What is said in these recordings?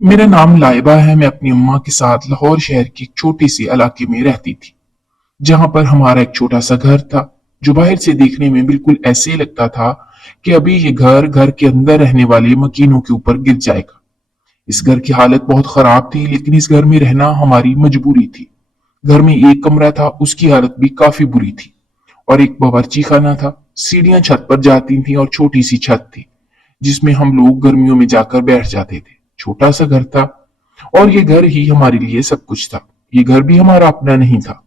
मेरा नाम लाइबा है। मैं अपनी अम्मा के साथ लाहौर शहर के एक छोटे से इलाके में रहती थी, जहां पर हमारा एक छोटा सा घर था जो बाहर से देखने में बिल्कुल ऐसे लगता था कि अभी ये घर घर के अंदर रहने वाले मकीनों के ऊपर गिर जाएगा। इस घर की हालत बहुत खराब थी, लेकिन इस घर में रहना हमारी मजबूरी थी। घर में एक कमरा था, उसकी हालत भी काफी बुरी थी, और एक बावर्ची खाना था। सीढ़ियां छत पर जाती थीं और छोटी सी छत थी जिसमें हम लोग गर्मियों में जाकर बैठ जाते थे। छोटा सा घर था, और ये घर ही हमारे लिए सब कुछ था। ये घर भी हमारा अपना नहीं था,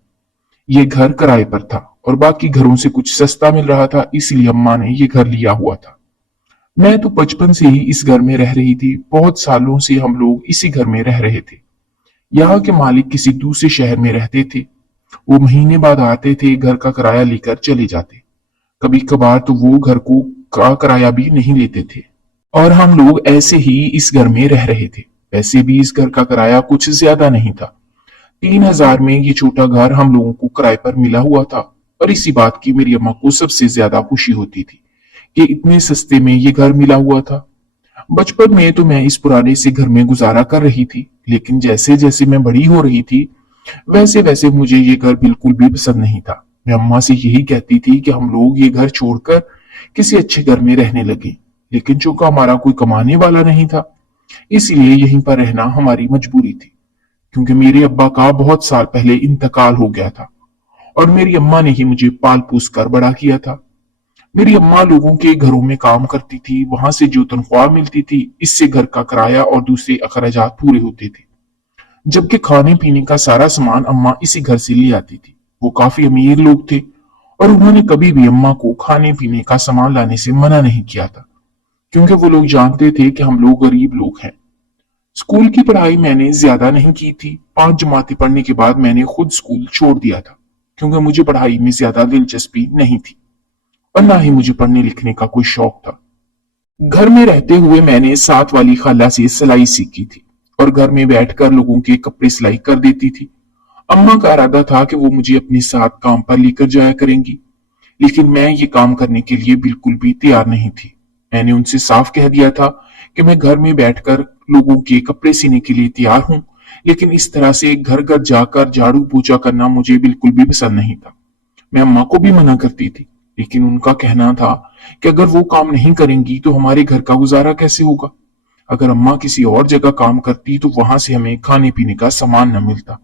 ये घर किराए पर था और बाकी घरों से कुछ सस्ता मिल रहा था, इसलिए अम्मा ने ये घर लिया हुआ था। मैं तो बचपन से ही इस घर में रह रही थी। बहुत सालों से हम लोग इसी घर में रह रहे थे। यहाँ के मालिक किसी दूसरे शहर में रहते थे। वो महीने बाद आते थे, घर का किराया लेकर चले जाते। कभी कभार तो वो घर को का किराया भी नहीं लेते थे, और हम लोग ऐसे ही इस घर में रह रहे थे। वैसे भी इस घर का किराया कुछ ज्यादा नहीं था। 3,000 में ये छोटा घर हम लोगों को किराए पर मिला हुआ था, और इसी बात की मेरी अम्मा को सबसे ज्यादा खुशी होती थी कि इतने सस्ते में ये घर मिला हुआ था। बचपन में तो मैं इस पुराने से घर में गुजारा कर रही थी, लेकिन जैसे जैसे मैं बड़ी हो रही थी वैसे वैसे मुझे ये घर बिल्कुल भी पसंद नहीं था। मैं अम्मा से यही कहती थी कि हम लोग ये घर छोड़कर किसी अच्छे घर में रहने लगे, लेकिन चूंकि हमारा कोई कमाने वाला नहीं था, इसलिए यहीं पर रहना हमारी मजबूरी थी। क्योंकि मेरे अब्बा का बहुत साल पहले इंतकाल हो गया था, और मेरी अम्मा ने ही मुझे पाल पोस कर बड़ा किया था। मेरी अम्मा लोगों के घरों में काम करती थी, वहां से जो तनख्वाह मिलती थी इससे घर का किराया और दूसरे अखराजात पूरे होते थे, जबकि खाने पीने का सारा सामान अम्मा इसी घर से ले आती थी। वो काफी अमीर लोग थे, और उन्होंने कभी भी अम्मा को खाने पीने का सामान लाने से मना नहीं किया था, क्योंकि वो लोग जानते थे कि हम लोग गरीब लोग हैं। स्कूल की पढ़ाई मैंने ज्यादा नहीं की थी। 5 जमातें पढ़ने के बाद मैंने खुद स्कूल छोड़ दिया था, क्योंकि मुझे पढ़ाई में ज्यादा दिलचस्पी नहीं थी, और ना ही मुझे पढ़ने लिखने का कोई शौक था। घर में रहते हुए मैंने साथ वाली खाला से सिलाई सीखी थी, और घर में बैठकर लोगों के कपड़े सिलाई कर देती थी। अम्मा का इरादा था कि वो मुझे अपने साथ काम पर लेकर जाया करेंगी, लेकिन मैं ये काम करने के लिए बिल्कुल भी तैयार नहीं थी। मैंने उनसे साफ कह दिया था कि मैं घर में बैठकर लोगों के कपड़े सीने के लिए तैयार हूं, लेकिन इस तरह से घर घर जाकर झाड़ू पोछा करना मुझे बिल्कुल भी पसंद नहीं था। मैं अम्मा को भी मना करती थी, लेकिन उनका कहना था कि अगर वो काम नहीं करेंगी तो हमारे घर का गुजारा कैसे होगा। अगर अम्मा किसी और जगह काम करती तो वहां से हमें खाने पीने का सामान न मिलता।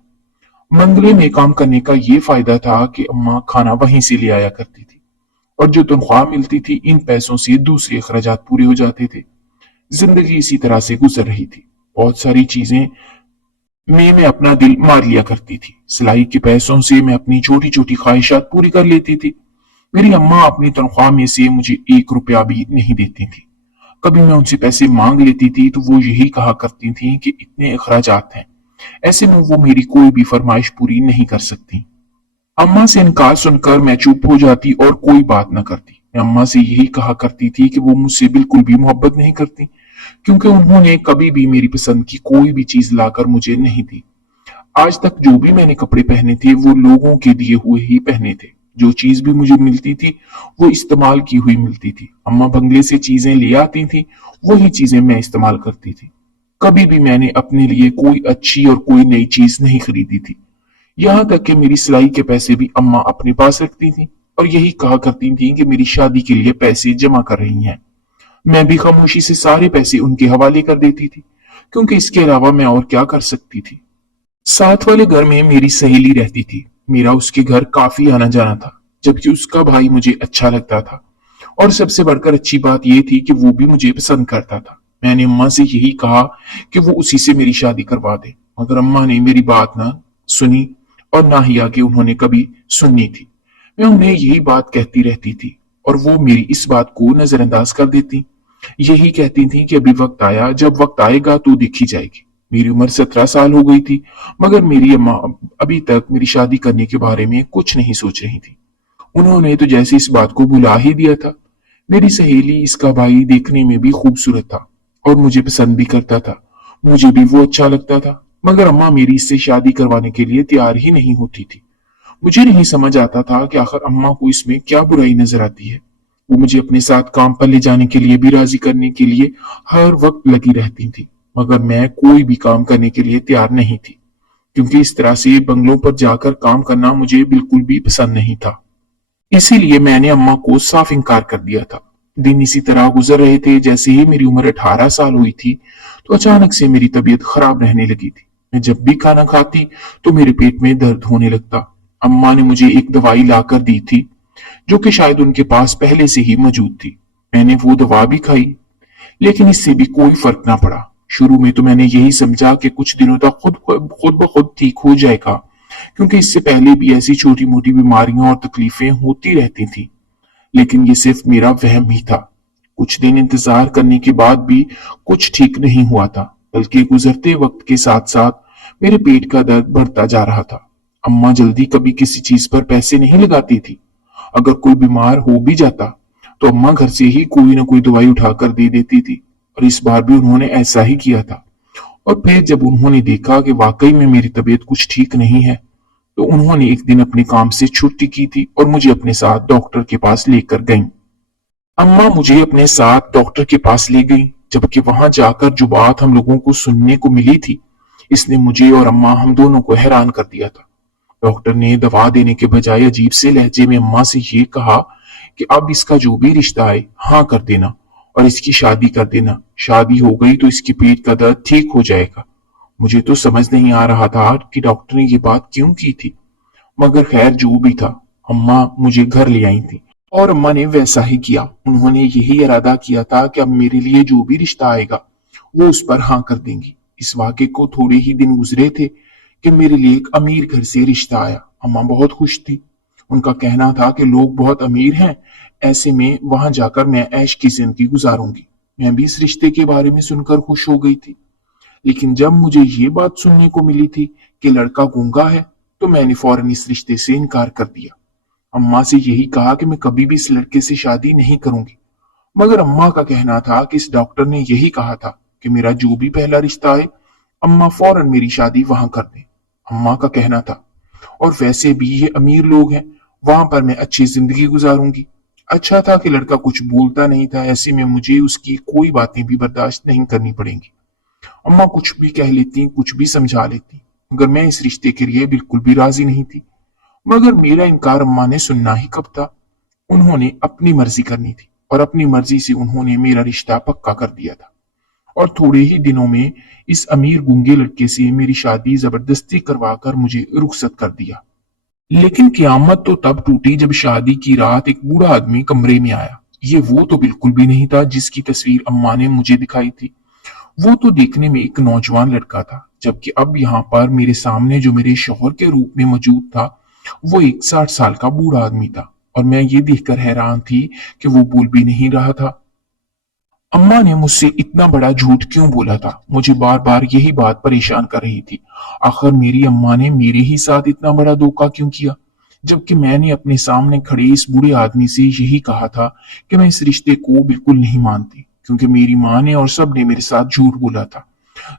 मंगले में काम करने का ये फायदा था कि अम्मा खाना वहीं से ले आया करती थी, और जो तनख्वाह मिलती थी इन पैसों से दूसरे अखराजात पूरे हो जाते थे। जिंदगी इसी तरह से गुजर रही थी। बहुत सारी चीजें में मैं अपना दिल मार लिया करती थी। सिलाई के पैसों से मैं अपनी छोटी छोटी ख्वाहिशात पूरी कर लेती थी। मेरी अम्मा अपनी तनख्वाह में से मुझे 1 रुपया भी नहीं देती थी। कभी मैं उनसे पैसे मांग लेती थी तो वो यही कहा करती थी कि इतने अखराजात हैं, ऐसे में वो मेरी कोई भी फरमाइश पूरी नहीं कर सकती। अम्मा से इनकार सुनकर मैं चुप हो जाती और कोई बात न करती। मैं अम्मा से यही कहा करती थी कि वो मुझसे बिल्कुल भी मोहब्बत नहीं करती, क्योंकि उन्होंने कभी भी मेरी पसंद की कोई भी चीज लाकर मुझे नहीं दी। आज तक जो भी मैंने कपड़े पहने थे वो लोगों के दिए हुए ही पहने थे। जो चीज भी मुझे मिलती थी वो इस्तेमाल की हुई मिलती थी। अम्मा बंगले से चीजें ले आती थी, वही चीजें मैं इस्तेमाल करती थी। कभी भी मैंने अपने लिए कोई अच्छी और कोई नई चीज नहीं खरीदी थी। यहाँ तक कि मेरी सिलाई के पैसे भी अम्मा अपने पास रखती थी, और यही कहा करती थी कि मेरी शादी के लिए पैसे जमा कर रही हैं। मैं भी खामोशी से सारे पैसे उनके हवाले कर देती थी, क्योंकि इसके अलावा मैं और क्या कर सकती थी। साथ वाले घर में मेरी सहेली रहती थी। मेरा उसके घर काफी आना जाना था, जबकि उसका भाई मुझे अच्छा लगता था, और सबसे बढ़कर अच्छी बात यह थी कि वो भी मुझे पसंद करता था। मैंने अम्मा से यही कहा कि वो उसी से मेरी शादी करवा दे, मगर अम्मा ने मेरी बात ना सुनी, और ना ही आगे उन्होंने कभी सुननी थी। मैं उन्हें यही बात कहती रहती थी, और वो मेरी इस बात को नजरअंदाज कर देती। यही कहती थी कि अभी वक्त आया, जब वक्त आएगा तो देखी जाएगी। मेरी उम्र 17 साल हो गई थी, मगर मेरी अम्मा अभी तक मेरी शादी करने के बारे में कुछ नहीं सोच रही थी। उन्होंने तो जैसे इस बात को भुला ही दिया था। मेरी सहेली, इसका भाई देखने में भी खूबसूरत था और मुझे पसंद भी करता था। मुझे भी वो अच्छा लगता था, मगर अम्मा मेरी इससे शादी करवाने के लिए तैयार ही नहीं होती थी। मुझे नहीं समझ आता था कि आखिर अम्मा को इसमें क्या बुराई नजर आती है। वो मुझे अपने साथ काम पर ले जाने के लिए भी राजी करने के लिए हर वक्त लगी रहती थी, मगर मैं कोई भी काम करने के लिए तैयार नहीं थी, क्योंकि इस तरह से बंगलों पर जाकर काम करना मुझे बिल्कुल भी पसंद नहीं था। इसीलिए मैंने अम्मा को साफ इनकार कर दिया था। दिन इसी तरह गुजर रहे थे। जैसे ही मेरी उम्र 18 साल हुई थी, तो अचानक से मेरी तबीयत खराब रहने लगी थी। मैं जब भी खाना खाती तो मेरे पेट में दर्द होने लगता। अम्मा ने मुझे एक दवाई लाकर दी थी, जो कि शायद उनके पास पहले से ही मौजूद थी। मैंने वो दवा भी खाई, लेकिन इससे भी कोई फर्क ना पड़ा। शुरू में तो मैंने यही समझा कि कुछ दिनों तक खुद ब खुद ठीक हो जाएगा, क्योंकि इससे पहले भी ऐसी छोटी मोटी बीमारियां और तकलीफें होती रहती थी। लेकिन ये सिर्फ मेरा वहम ही था। कुछ दिन इंतजार करने के बाद भी कुछ ठीक नहीं हुआ था, बल्कि गुजरते वक्त के साथ साथ मेरे पेट का दर्द बढ़ता जा रहा था। अम्मा जल्दी कभी किसी चीज पर पैसे नहीं लगाती थी। अगर कोई बीमार हो भी जाता तो अम्मा घर से ही कोई ना कोई दवाई उठाकर दे देती थी, और इस बार भी उन्होंने ऐसा ही किया था। और फिर जब उन्होंने देखा कि वाकई में मेरी तबीयत कुछ ठीक नहीं है, तो उन्होंने एक दिन अपने काम से छुट्टी की थी और मुझे अपने साथ डॉक्टर के पास लेकर गईं। अम्मा मुझे अपने साथ डॉक्टर के पास ले गई, जबकि वहां जाकर जो बात हम लोगों को सुनने को मिली थी, इसने मुझे और अम्मा हम दोनों को हैरान कर दिया था। डॉक्टर ने दवा देने के बजाय अजीब से लहजे में अम्मा से ये कहा कि अब इसका जो भी रिश्ता है हाँ कर देना और इसकी शादी कर देना। शादी हो गई तो इसके पेट का दर्द ठीक हो जाएगा। मुझे तो समझ नहीं आ रहा था कि डॉक्टर ने ये बात क्यों की थी, मगर खैर जो भी था, अम्मा मुझे घर ले आई थी और अम्मा ने वैसा ही किया। उन्होंने यही इरादा किया था कि अब मेरे लिए जो भी रिश्ता आएगा वो उस पर हाँ कर देंगी। इस वाक़े को थोड़े ही दिन गुजरे थे कि मेरे लिए एक अमीर घर से रिश्ता आया। अम्मा बहुत खुश थी। उनका कहना था कि लोग बहुत अमीर हैं, ऐसे में वहां जाकर मैं ऐश की जिंदगी गुजारूंगी। मैं भी इस रिश्ते के बारे में सुनकर खुश हो गई थी। लेकिन जब मुझे ये बात सुनने को मिली थी कि लड़का गूंगा है, तो मैंने फौरन इस रिश्ते से इनकार कर दिया। अम्मा से यही कहा कि मैं कभी भी इस लड़के से शादी नहीं करूंगी। मगर अम्मा का कहना था कि इस डॉक्टर ने यही कहा था कि मेरा जो भी पहला रिश्ता है, अम्मा फौरन मेरी शादी वहां कर दे। अम्मा का कहना था, और वैसे भी ये अमीर लोग हैं, वहां पर मैं अच्छी जिंदगी गुजारूंगी। अच्छा था कि लड़का कुछ बोलता नहीं था, ऐसे में मुझे उसकी कोई बातें भी बर्दाश्त नहीं करनी पड़ेंगी। अम्मा कुछ भी कह लेती, कुछ भी समझा लेती, मगर मैं इस रिश्ते के लिए बिल्कुल भी राजी नहीं थी। मगर मेरा इनकार अम्मा ने सुनना ही कब था। उन्होंने अपनी मर्जी करनी थी और अपनी मर्जी से उन्होंने मेरा रिश्ता पक्का कर दिया था। और थोड़े ही दिनों में इस अमीर गूंगे लड़के से मेरी शादी जबरदस्ती करवाकर मुझे रुखसत कर दिया। लेकिन क़यामत तो तब टूटी जब शादी की रात एक बूढ़ा आदमी कमरे में आया। ये वो तो बिल्कुल भी नहीं था जिसकी तस्वीर अम्मा ने मुझे दिखाई थी। वो तो देखने में एक नौजवान लड़का था, जबकि अब यहाँ पर मेरे सामने जो मेरे शौहर के रूप में मौजूद था, वो एक 60 साल का बूढ़ा आदमी था। और मैं ये देखकर हैरान थी कि वो बोल भी नहीं रहा था। अम्मा ने मुझसे इतना बड़ा झूठ क्यों बोला था? मुझे बार बार यही बात परेशान कर रही थी। आखिर मेरी अम्मा ने मेरे ही साथ इतना बड़ा धोखा क्यों किया, जबकि मैंने अपने सामने खड़े इस बूढ़े आदमी से यही कहा था कि मैं इस रिश्ते को बिल्कुल नहीं मानती, क्योंकि मेरी माँ ने और सब ने मेरे साथ झूठ बोला था।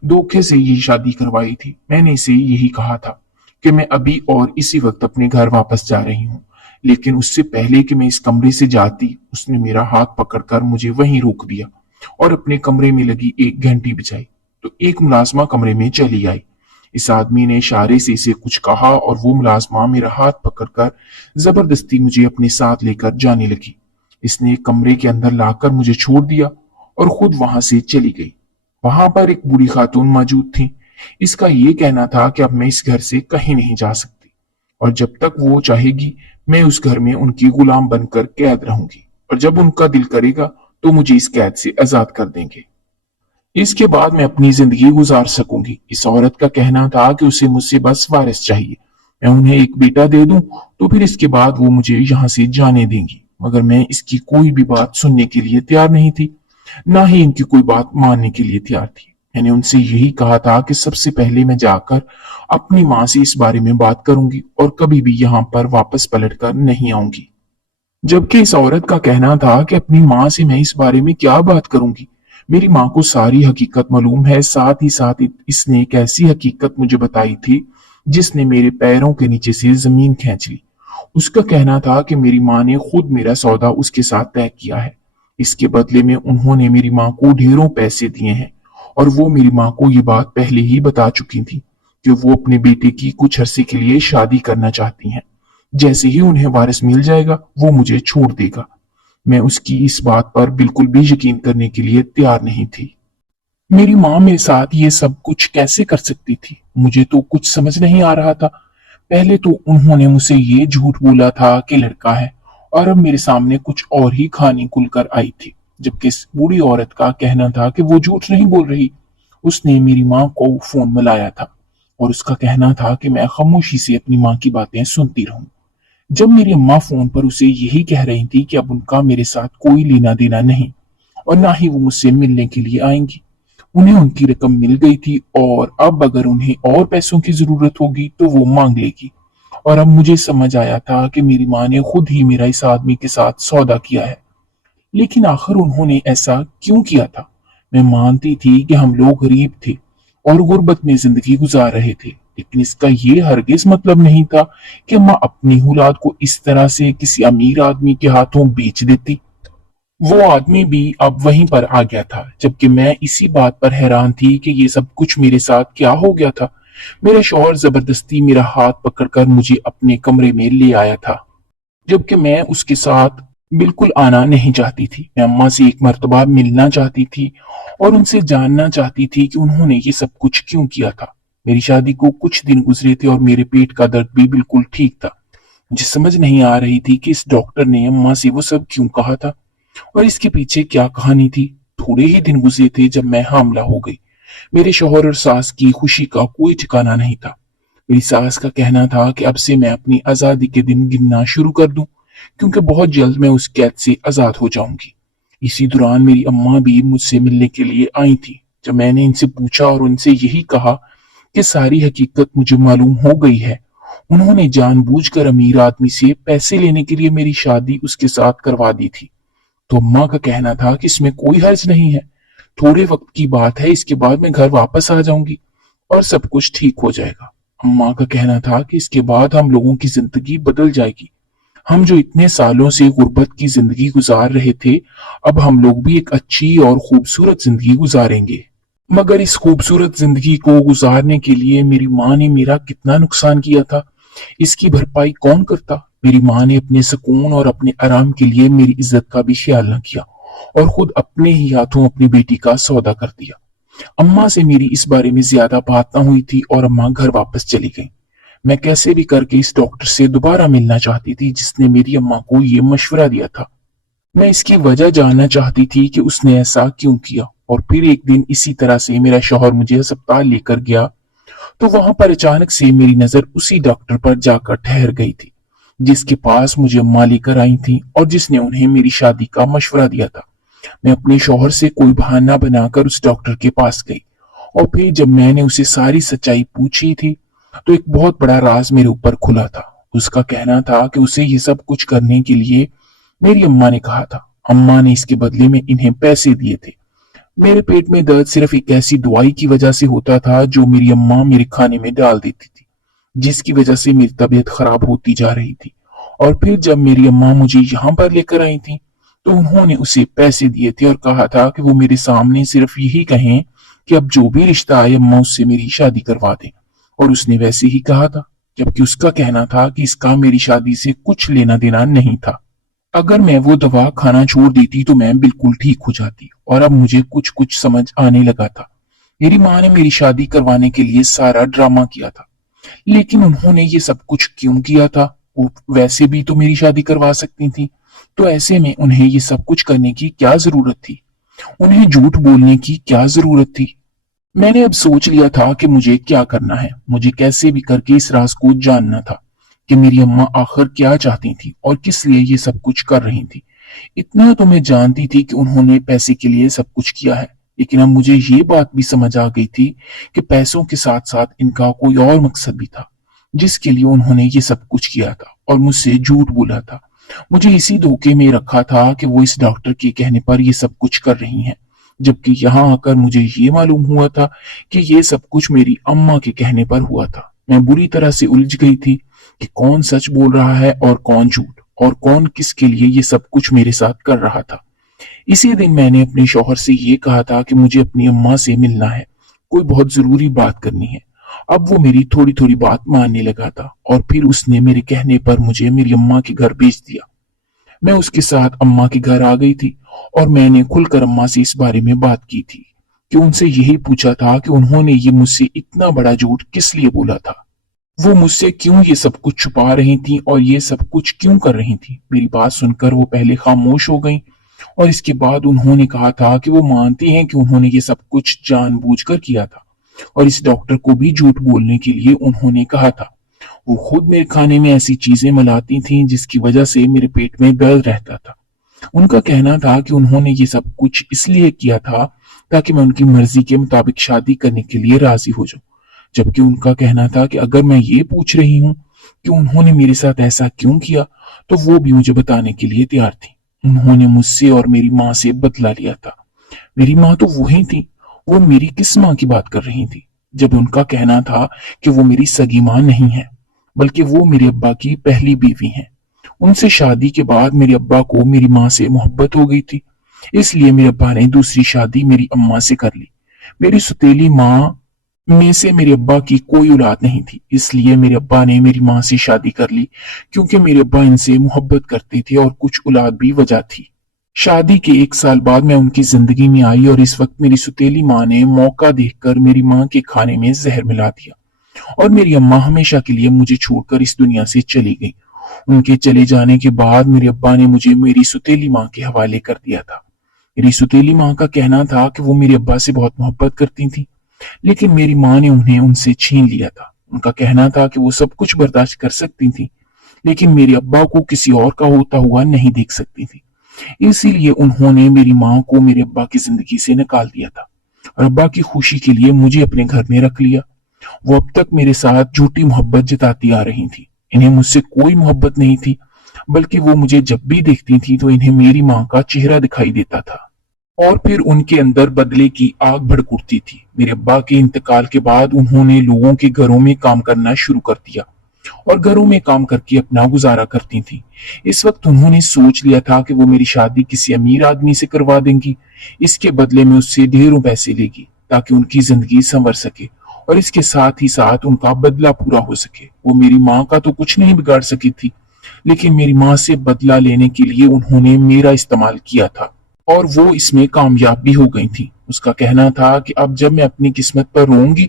धोखे से ये शादी करवाई थी। मैंने इसे यही कहा था कि मैं अभी और इसी वक्त अपने घर वापस जा रही हूँ, लेकिन उससे पहले कि मैं इस कमरे से जाती, उसने मेरा हाथ पकड़कर मुझे वहीं रोक दिया और अपने कमरे में लगी एक घंटी बजाई। तो एक मुलाजमा कमरे में चली आई। इस आदमी ने इशारे से इसे कुछ कहा और वो मुलाजमा मेरा हाथ पकड़कर जबरदस्ती मुझे अपने साथ लेकर जाने लगी। इसने कमरे के अंदर लाकर मुझे छोड़ दिया और खुद वहां से चली गई। वहां पर एक बूढ़ी खातून मौजूद थी। इसका ये कहना था कि अब मैं इस घर से कहीं नहीं जा सकती, और जब तक वो चाहेगी मैं उस घर में उनकी गुलाम बनकर कैद रहूंगी, और जब उनका दिल करेगा तो मुझे इस कैद से आजाद कर देंगे। इसके बाद मैं अपनी जिंदगी गुजार सकूंगी। इस औरत का कहना था कि उसे मुझसे बस वारिस चाहिए। मैं उन्हें एक बेटा दे दूं तो फिर इसके बाद वो मुझे यहाँ से जाने देंगी। मगर मैं इसकी कोई भी बात सुनने के लिए तैयार नहीं थी, ना ही इनकी कोई बात मानने के लिए तैयार थी। मैंने उनसे यही कहा था कि सबसे पहले मैं जाकर अपनी माँ से इस बारे में बात करूंगी और कभी भी यहाँ पर वापस पलट कर नहीं आऊंगी। जबकि इस औरत का कहना था कि अपनी माँ से मैं इस बारे में क्या बात करूंगी, मेरी माँ को सारी हकीकत मालूम है। साथ ही साथ इसने एक ऐसी हकीकत मुझे बताई थी जिसने मेरे पैरों के नीचे से जमीन खींच ली। उसका कहना था कि मेरी माँ ने खुद मेरा सौदा उसके साथ तय किया है। इसके बदले में उन्होंने मेरी माँ को ढेरों पैसे दिए हैं और वो मेरी माँ को ये बात पहले ही बता चुकी थी कि वो अपने बेटे की कुछ अरसे के लिए शादी करना चाहती हैं। जैसे ही उन्हें वारिस मिल जाएगा वो मुझे छोड़ देगा। मैं उसकी इस बात पर बिल्कुल भी यकीन करने के लिए तैयार नहीं थी। मेरी माँ मेरे साथ ये सब कुछ कैसे कर सकती थी, मुझे तो कुछ समझ नहीं आ रहा था। पहले तो उन्होंने मुझसे ये झूठ बोला था कि लड़का है, और अब मेरे सामने कुछ और ही कहानी खुलकर आई थी, जबकि इस बूढ़ी औरत का कहना था कि वो झूठ नहीं बोल रही। उसने मेरी माँ को फोन मिलाया था और उसका कहना था कि मैं खामोशी से अपनी माँ की बातें सुनती रहूं। जब मेरी अम्मा फोन पर उसे यही कह रही थी कि अब उनका मेरे साथ कोई लेना देना नहीं और ना ही वो मुझसे मिलने के लिए आएंगी। उन्हें उनकी रकम मिल गई थी और अब अगर उन्हें और पैसों की जरूरत होगी तो वो मांग लेगी। और अब मुझे समझ आया था कि मेरी माँ ने खुद ही मेरा इस आदमी के साथ सौदा किया है। लेकिन आखिर उन्होंने ऐसा क्यों किया था? मैं मानती थी कि हम लोग गरीब थे और गुर्बत में जिंदगी गुजार रहे थे, लेकिन इसका ये हरगिज मतलब नहीं था कि माँ अपनी औलाद को इस तरह से किसी अमीर आदमी के हाथों बेच देती। वो आदमी भी अब वहीं पर आ गया था, जबकि मैं इसी बात पर हैरान थी कि ये सब कुछ मेरे साथ क्या हो गया था। मेरा शौहर जबरदस्ती मेरा हाथ पकड़कर मुझे अपने कमरे में ले आया था, जबकि मैं उसके साथ बिल्कुल आना नहीं चाहती थी। मैं अम्मा से एक मर्तबा मिलना चाहती थी और उनसे जानना चाहती थी कि उन्होंने ये सब कुछ क्यों किया था। मेरी शादी को कुछ दिन गुजरे थे और मेरे पेट का दर्द भी बिल्कुल ठीक था। मुझे समझ नहीं आ रही थी कि इस डॉक्टर ने अम्मा से वो सब क्यों कहा था और इसके पीछे क्या कहानी थी। थोड़े ही दिन गुजरे थे जब मैं हामला हो गई। मेरे शौहर और सास की खुशी का कोई ठिकाना नहीं था। मेरी सास का कहना था कि अब से मैं अपनी आजादी के दिन गिनना शुरू कर दूं, क्योंकि बहुत जल्द मैं उस कैद से आजाद हो जाऊंगी। इसी दौरान मेरी अम्मा भी मुझसे मिलने के लिए आई थी। जब मैंने इनसे पूछा और उनसे यही कहा कि सारी हकीकत मुझे मालूम हो गई है, उन्होंने जानबूझकर अमीर आदमी से पैसे लेने के लिए मेरी शादी उसके साथ करवा दी थी। तो अम्मा का कहना था कि इसमें कोई हर्ज नहीं है, थोड़े वक्त की बात है, इसके बाद मैं घर वापस आ जाऊंगी और सब कुछ ठीक हो जाएगा। अम्मा का कहना था कि इसके बाद हम लोगों की जिंदगी बदल जाएगी। हम जो इतने सालों से गुर्बत की जिंदगी गुजार रहे थे, अब हम लोग भी एक अच्छी और खूबसूरत जिंदगी गुजारेंगे। मगर इस खूबसूरत जिंदगी को गुजारने के लिए मेरी माँ ने मेरा कितना नुकसान किया था, इसकी भरपाई कौन करता? मेरी माँ ने अपने सुकून और अपने आराम के लिए मेरी इज्जत का भी ख्याल न किया और खुद अपने ही हाथों अपनी बेटी का सौदा कर दिया। अम्मा से मेरी इस बारे में ज्यादा बात न हुई थी और अम्मा घर वापस चली गई। मैं कैसे भी करके इस डॉक्टर से दोबारा मिलना चाहती थी जिसने मेरी अम्मा को ये मशवरा दिया था। मैं इसकी वजह जानना चाहती थी कि उसने ऐसा क्यों किया। और फिर एक दिन इसी तरह से मेरा शौहर मुझे अस्पताल लेकर गया तो वहां पर अचानक से मेरी नजर उसी डॉक्टर पर जाकर ठहर गई थी जिसके पास मुझे अम्मा लेकर आई थी और जिसने उन्हें मेरी शादी का मशवरा दिया था। मैं अपने शौहर से कोई बहाना बनाकर उस डॉक्टर के पास गई और फिर जब मैंने उसे सारी सच्चाई पूछी थी तो एक बहुत बड़ा राज मेरे ऊपर खुला था। उसका कहना था कि उसे ये सब कुछ करने के लिए मेरी अम्मा ने कहा था। अम्मा ने इसके बदले में इन्हें पैसे दिए थे। मेरे पेट में दर्द सिर्फ एक ऐसी दवाई की वजह से होता था जो मेरी अम्मा मेरे खाने में डाल देती थी, जिसकी वजह से मेरी तबीयत खराब होती जा रही थी। और फिर जब मेरी अम्मा मुझे यहाँ पर लेकर आई थी तो उन्होंने उसे पैसे दिए थे और कहा था कि वो मेरे सामने सिर्फ यही कहें कि अब जो भी रिश्ता आए अम्मा उससे मेरी शादी करवा दें। और उसने वैसे ही कहा था, जबकि उसका कहना था कि इसका मेरी शादी से कुछ लेना देना नहीं था। अगर मैं वो दवा खाना छोड़ देती तो मैं बिल्कुल ठीक हो जाती। और अब मुझे कुछ कुछ समझ आने लगा था। मेरी माँ ने मेरी शादी करवाने के लिए सारा ड्रामा किया था, लेकिन उन्होंने ये सब कुछ क्यों किया था? वो वैसे भी तो मेरी शादी करवा सकती थी, तो ऐसे में उन्हें ये सब कुछ करने की क्या जरूरत थी? उन्हें झूठ बोलने की क्या जरूरत थी? मैंने अब सोच लिया था कि मुझे क्या करना है। मुझे कैसे भी करके इस राज को जानना था कि मेरी अम्मा आखिर क्या चाहती थी और किस लिए ये सब कुछ कर रही थी। इतना तो मैं जानती थी कि उन्होंने पैसे के लिए सब कुछ किया है, लेकिन अब मुझे ये बात भी समझ आ गई थी कि पैसों के साथ साथ इनका कोई और मकसद भी था जिसके लिए उन्होंने ये सब कुछ किया था और मुझसे झूठ बोला था। मुझे इसी धोखे में रखा था कि वो इस डॉक्टर के कहने पर ये सब कुछ कर रही हैं, जबकि यहाँ आकर मुझे ये मालूम हुआ था कि ये सब कुछ मेरी अम्मा के कहने पर हुआ था। मैं बुरी तरह से उलझ गई थी कि कौन सच बोल रहा है और कौन झूठ, और कौन किसके लिए ये सब कुछ मेरे साथ कर रहा था। इसी दिन मैंने अपने शौहर से ये कहा था कि मुझे अपनी अम्मा से मिलना है, कोई बहुत जरूरी बात करनी है। अब वो मेरी थोड़ी थोड़ी बात मानने लगा था और फिर उसने मेरे कहने पर मुझे मेरी अम्मा के घर भेज दिया। मैं उसके साथ अम्मा के घर आ गई थी और मैंने खुलकर अम्मा से इस बारे में बात की थी कि उनसे यही पूछा था कि उन्होंने ये मुझसे इतना बड़ा झूठ किस लिए बोला था। वो मुझसे क्यों ये सब कुछ छुपा रही थी और ये सब कुछ क्यों कर रही थी। मेरी बात सुनकर वो पहले खामोश हो गई और इसके बाद उन्होंने कहा था कि वो मानती हैं कि उन्होंने ये सब कुछ जानबूझकर किया था और इस डॉक्टर को भी झूठ बोलने के लिए उन्होंने कहा था। वो खुद मेरे खाने में ऐसी चीजें मिलाती थीं जिसकी वजह से मेरे पेट में दर्द रहता था। उनका कहना था कि उन्होंने ये सब कुछ इसलिए किया था ताकि मैं उनकी मर्जी के मुताबिक शादी करने के लिए राजी हो जाऊं, जबकि उनका कहना था कि अगर मैं ये पूछ रही हूँ कि उन्होंने मेरे साथ ऐसा क्यों किया तो वो भी मुझे बताने के लिए तैयार थी। उन्होंने मुझसे और मेरी माँ से बदला लिया था। मेरी माँ तो वही थी, वो मेरी किस माँ की बात कर रही थी, जब उनका कहना था कि वो मेरी सगी माँ नहीं है बल्कि वो मेरे अब्बा की पहली बीवी हैं। उनसे शादी के बाद मेरे अब्बा को मेरी माँ से मोहब्बत हो गई थी, इसलिए मेरे अब्बा ने दूसरी शादी मेरी अम्मा से कर ली। मेरी सुतीली माँ में से मेरे अब्बा की कोई औलाद नहीं थी, इसलिए मेरे अब्बा ने मेरी माँ से शादी कर ली क्योंकि मेरे अब्बा इनसे मोहब्बत करते थे और कुछ औलाद भी वजह थी। शादी के 1 साल बाद मैं उनकी जिंदगी में आई और इस वक्त मेरी सुतीली माँ ने मौका देखकर मेरी माँ के खाने में जहर मिला दिया और मेरी अम्मा हमेशा के लिए मुझे छोड़कर इस दुनिया से चली गई। उनके चले जाने के बाद मेरे अब्बा ने मुझे मेरी सुतीली माँ के हवाले कर दिया था। मेरी सुतीली माँ का कहना था कि वो मेरे अब्बा से बहुत मोहब्बत करती थी, लेकिन मेरी माँ ने उन्हें उनसे छीन लिया था। उनका कहना था कि वो सब कुछ बर्दाश्त कर सकती थी, लेकिन मेरे अब्बा को किसी और का होता हुआ नहीं देख सकती थी। इसीलिए उन्होंने मेरी माँ को मेरे अब्बा की जिंदगी से निकाल दिया था और अब्बा की खुशी के लिए मुझे अपने घर में रख लिया। वो अब तक मेरे साथ झूठी मोहब्बत जताती आ रही थी। इन्हें मुझसे कोई मोहब्बत नहीं थी, बल्कि वो मुझे जब भी देखती थी तो इन्हें मेरी माँ का चेहरा दिखाई देता था और फिर उनके अंदर बदले की आग भड़क उठती थी। मेरे अब्बा के इंतकाल के बाद उन्होंने लोगों के घरों में काम करना शुरू कर दिया और घरों में काम करके अपना गुजारा करती थी। इस वक्त उन्होंने सोच लिया था कि वो मेरी शादी किसी अमीर आदमी से करवा देंगी, इसके बदले में उससे ढेरों पैसे लेगी ताकि उनकी जिंदगी संवर सके और इसके साथ ही साथ उनका बदला पूरा हो सके। वो मेरी माँ का तो कुछ नहीं बिगाड़ सकी थी, लेकिन मेरी माँ से बदला लेने के लिए उन्होंने मेरा इस्तेमाल किया था और वो इसमें कामयाब भी हो गई थी। उसका कहना था कि अब जब मैं अपनी किस्मत पर रोऊंगी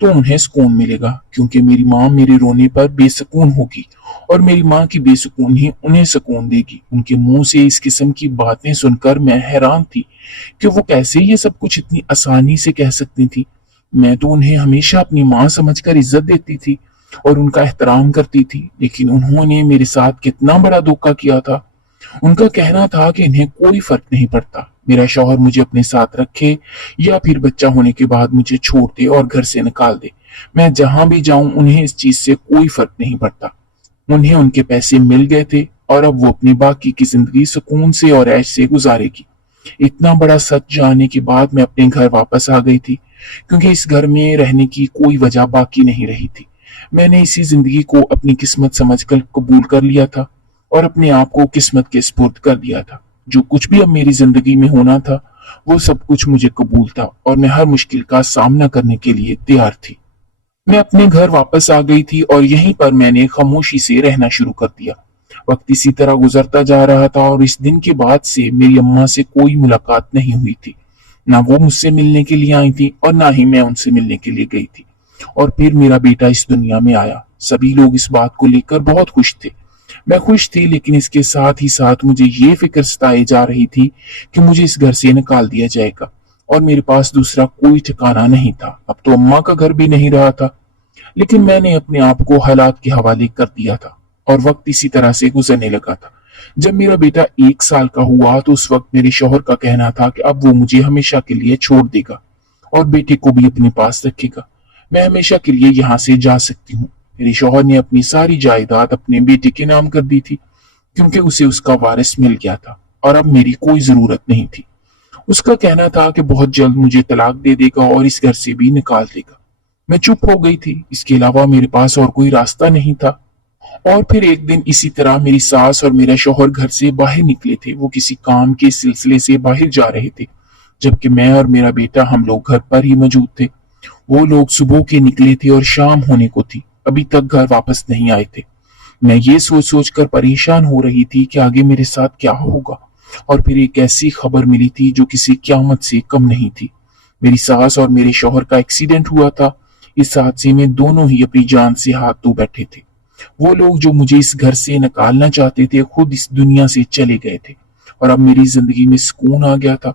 तो उन्हें सुकून मिलेगा, क्योंकि मेरी माँ मेरे रोने पर बेसुकून होगी और मेरी माँ की बेसुकून ही उन्हें सुकून देगी। उनके मुंह से इस किस्म की बातें सुनकर मैं हैरान थी कि वो कैसे ये सब कुछ इतनी आसानी से कह सकती थी। मैं तो उन्हें हमेशा अपनी माँ समझकर इज्जत देती थी और उनका एहतराम करती थी, लेकिन उन्होंने मेरे साथ कितना बड़ा धोखा किया था। उनका कहना था कि इन्हें कोई फर्क नहीं पड़ता, मेरा शौहर मुझे अपने साथ रखे या फिर बच्चा होने के बाद मुझे छोड़ दे और घर से निकाल दे। मैं जहां भी जाऊं उन्हें इस चीज से कोई फर्क नहीं पड़ता। उन्हें उनके पैसे मिल गए थे और अब वो अपनी बाकी की जिंदगी सुकून से और ऐश से गुजारेगी। इतना बड़ा सच जानने के बाद मैं अपने घर वापस आ गई थी, क्योंकि इस घर में रहने की कोई वजह बाकी नहीं रही थी। मैंने इसी जिंदगी को अपनी किस्मत समझकर कबूल कर लिया था और अपने आप को किस्मत के स्पुर्द कर दिया था। जो कुछ भी अब मेरी जिंदगी में होना था वो सब कुछ मुझे कबूल था और मैं हर मुश्किल का सामना करने के लिए तैयार थी। मैं अपने घर वापस आ गई थी और यहीं पर मैंने खामोशी से रहना शुरू कर दिया। वक्त इसी तरह गुजरता जा रहा था और इस दिन के बाद से मेरी अम्मा से कोई मुलाकात नहीं हुई थी। ना वो मुझसे मिलने के लिए आई थी और ना ही मैं उनसे मिलने के लिए गई थी। और फिर मेरा बेटा इस दुनिया में आया। सभी लोग इस बात को लेकर बहुत खुश थे। मैं खुश थी, लेकिन इसके साथ ही साथ मुझे ये फिक्र सताई जा रही थी कि मुझे इस घर से निकाल दिया जाएगा और मेरे पास दूसरा कोई ठिकाना नहीं था। अब तो अम्मा का घर भी नहीं रहा था, लेकिन मैंने अपने आप को हालात के हवाले कर दिया था और वक्त इसी तरह से गुजरने लगा था। जब मेरा बेटा 1 साल का हुआ तो उस वक्त मेरे शौहर का कहना था कि अब वो मुझे हमेशा के लिए छोड़ देगा और बेटे को भी अपने पास रखेगा। मैं हमेशा के लिए यहाँ से जा सकती हूँ। मेरे शौहर ने अपनी सारी जायदाद अपने बेटे के नाम कर दी थी, क्योंकि उसे उसका वारिस मिल गया था और अब मेरी कोई जरूरत नहीं थी। उसका कहना था कि बहुत जल्द मुझे तलाक दे देगा और इस घर से भी निकाल देगा। मैं चुप हो गई थी। इसके अलावा मेरे पास और कोई रास्ता नहीं था। और फिर एक दिन इसी तरह मेरी सास और मेरा शौहर घर से बाहर निकले थे। वो किसी काम के सिलसिले से बाहर जा रहे थे, जबकि मैं और मेरा बेटा हम लोग घर पर ही मौजूद थे। वो लोग सुबह के निकले थे और शाम होने को थी, अभी तक घर वापस नहीं आए थे। मैं ये सोच सोच कर परेशान हो रही थी कि आगे मेरे साथ क्या होगा। और फिर एक ऐसी खबर मिली थी जो किसी क़यामत से कम नहीं थी। मेरी सास और मेरे शौहर का एक्सीडेंट हुआ था। इस हादसे में दोनों ही अपनी जान से हाथ धो बैठे थे। वो लोग जो मुझे इस घर से निकालना चाहते थे खुद इस दुनिया से चले गए थे, और अब मेरी जिंदगी में सुकून आ गया था।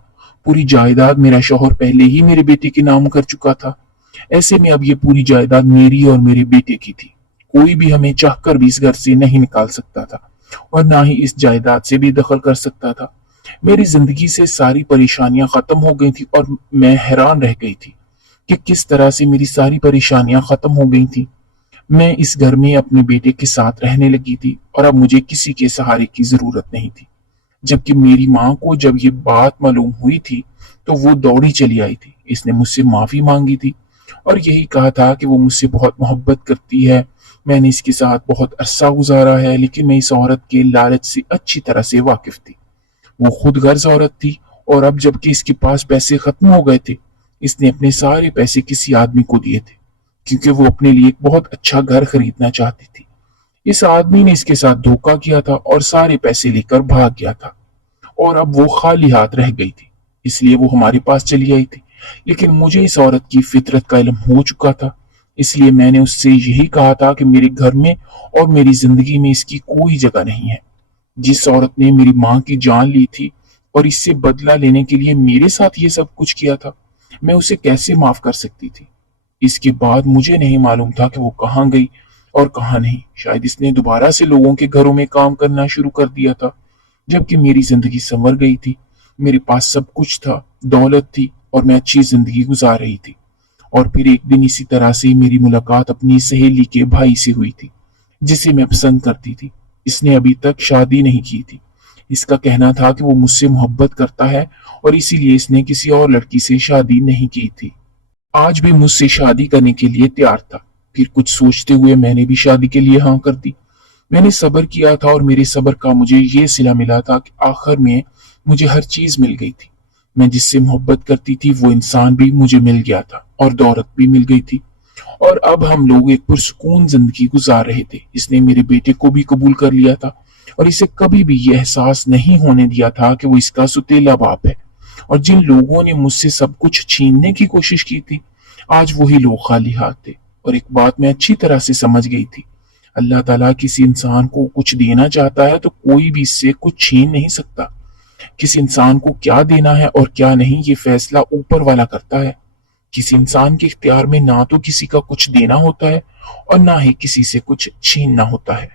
पूरी जायदाद मेरा शौहर पहले ही मेरे बेटे के नाम कर चुका था। ऐसे में अब ये पूरी जायदाद मेरी और मेरे बेटे की थी। कोई भी हमें चाहकर भी इस घर से नहीं निकाल सकता था, और ना ही इस जायदाद से भी दखल कर सकता था। मेरी जिंदगी से सारी परेशानियां खत्म हो गई थी, और मैं हैरान रह गई थी कि किस तरह से मेरी सारी परेशानियां खत्म हो गई थी। मैं इस घर में अपने बेटे के साथ रहने लगी थी, और अब मुझे किसी के सहारे की जरूरत नहीं थी। जबकि मेरी माँ को जब ये बात मालूम हुई थी तो वो दौड़ी चली आई थी। इसने मुझसे माफी मांगी थी और यही कहा था कि वो मुझसे बहुत मोहब्बत करती है। मैंने इसके साथ बहुत अरसा गुजारा है, लेकिन मैं इस औरत के लालच से अच्छी तरह से वाकिफ थी। वो खुद गर्ज औरत थी, और अब जबकि इसके पास पैसे खत्म हो गए थे, इसने अपने सारे पैसे किसी आदमी को दिए थे, क्योंकि वो अपने लिए एक बहुत अच्छा घर खरीदना चाहती थी। इस आदमी ने इसके साथ धोखा किया था और सारे पैसे लेकर भाग गया था, और अब वो खाली हाथ रह गई थी। इसलिए वो हमारे पास चली आई थी। लेकिन मुझे इस औरत की फितरत का इल्म हो चुका था, इसलिए मैंने उससे यही कहा था कि मेरे घर में और मेरी जिंदगी में इसकी कोई जगह नहीं है। जिस औरत ने मेरी माँ की जान ली थी और इससे बदला लेने के लिए मेरे साथ ये सब कुछ किया था, मैं उसे कैसे माफ कर सकती थी। इसके बाद मुझे नहीं मालूम था कि वो कहाँ गई और कहाँ नहीं। शायद इसने दोबारा से लोगों के घरों में काम करना शुरू कर दिया था। जबकि मेरी जिंदगी संवर गई थी, मेरे पास सब कुछ था, दौलत थी, और मैं अच्छी जिंदगी गुजार रही थी। और फिर एक दिन इसी तरह से मेरी मुलाकात अपनी सहेली के भाई से हुई थी, जिसे मैं पसंद करती थी। इसने अभी तक शादी नहीं की थी। इसका कहना था कि वो मुझसे मोहब्बत करता है, और इसीलिए इसने किसी और लड़की से शादी नहीं की थी। आज भी मुझसे शादी करने के लिए तैयार था। फिर कुछ सोचते हुए मैंने भी शादी के लिए हाँ कर दी। मैंने सब्र किया था, और मेरे सब्र का मुझे ये सिला मिला था कि आखिर में मुझे हर चीज मिल गई थी। मैं जिससे मोहब्बत करती थी वो इंसान भी मुझे मिल गया था, और दौलत भी मिल गई थी। और अब हम लोग एक पुरसुकून जिंदगी गुजार रहे थे। इसने मेरे बेटे को भी कबूल कर लिया था, और इसे कभी भी यह एहसास नहीं होने दिया था कि वो इसका सुतीला बाप है। और जिन लोगों ने मुझसे सब कुछ छीनने की कोशिश की थी, आज वही लोग खाली हाथ थे। और एक बात मैं अच्छी तरह से समझ गई थी, अल्लाह ताला किसी इंसान को कुछ देना चाहता है तो कोई भी इससे कुछ छीन नहीं सकता। किसी इंसान को क्या देना है और क्या नहीं, ये फैसला ऊपर वाला करता है। किसी इंसान के इख्तियार में ना तो किसी का कुछ देना होता है और ना ही किसी से कुछ छीनना होता है।